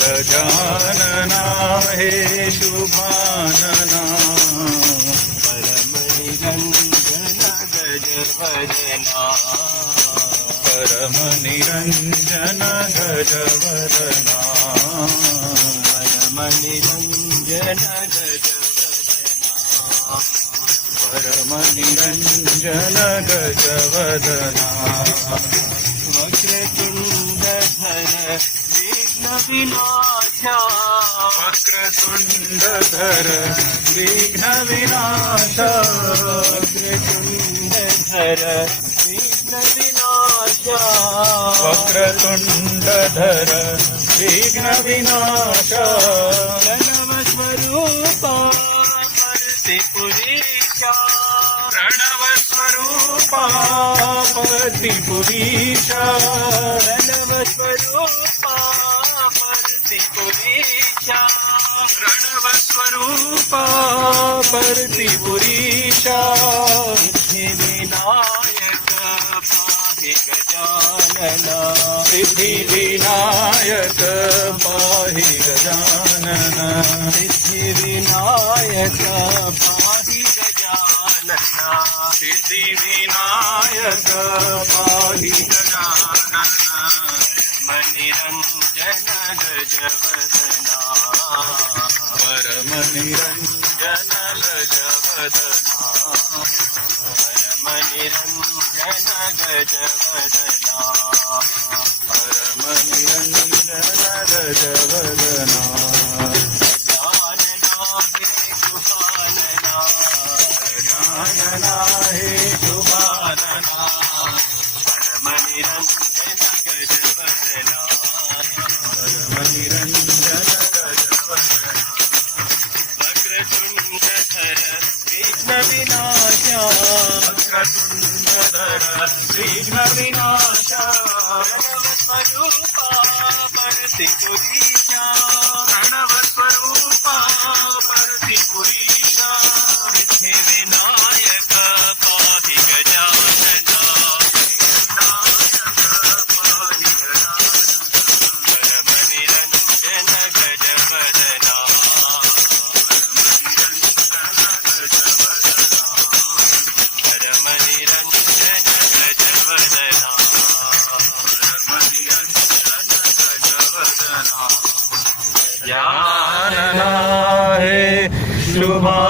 गजानना हे शुभानना परम निरंजन गजवदना परम निरंजन गजवदना परम निरंजन गजवदना परम निरंजन गजवदना वक्रतुंडधर विघ्न विनाश वक्रतुंडधर विघ्न विनाश वक्रतुंडधर विघ्न वक्रतुंडधर विघ्न विनाश विनाश प्रणव स्वरूपा परतिपुरीशा प्रणव स्वरूपा परतिपुरीशा प्रणव स्वरूपा परतिपुरीशा प्रणव स्वरूपा परतिपुरीशा सिद्धिविनायक पाहि गजानना सिद्धिविनायक पाहि गजानन सिद्धिविनायक पाहि गजानना सिद्धिविनायक पाहि गजानन निरंजन गजवदना परम निरंजन गजवदना परम निरंजन गजवदना परम निरंजन गजवदना गजानना हे शुभानना परम निरंजन गजवदना परम निरंजन गजवदना वक्रतुंडधर विघ्न विनाशा वक्रतुंडधर विघ्न विनाश प्रणव स्वरूपा परतिपुरीशा प्रणव स्वरूपा परतिपुरीशा सिद्धिविनायक पाहि गजानना परम निरंजन गजवदना परम निरंजन गजवदना जानना है शुभा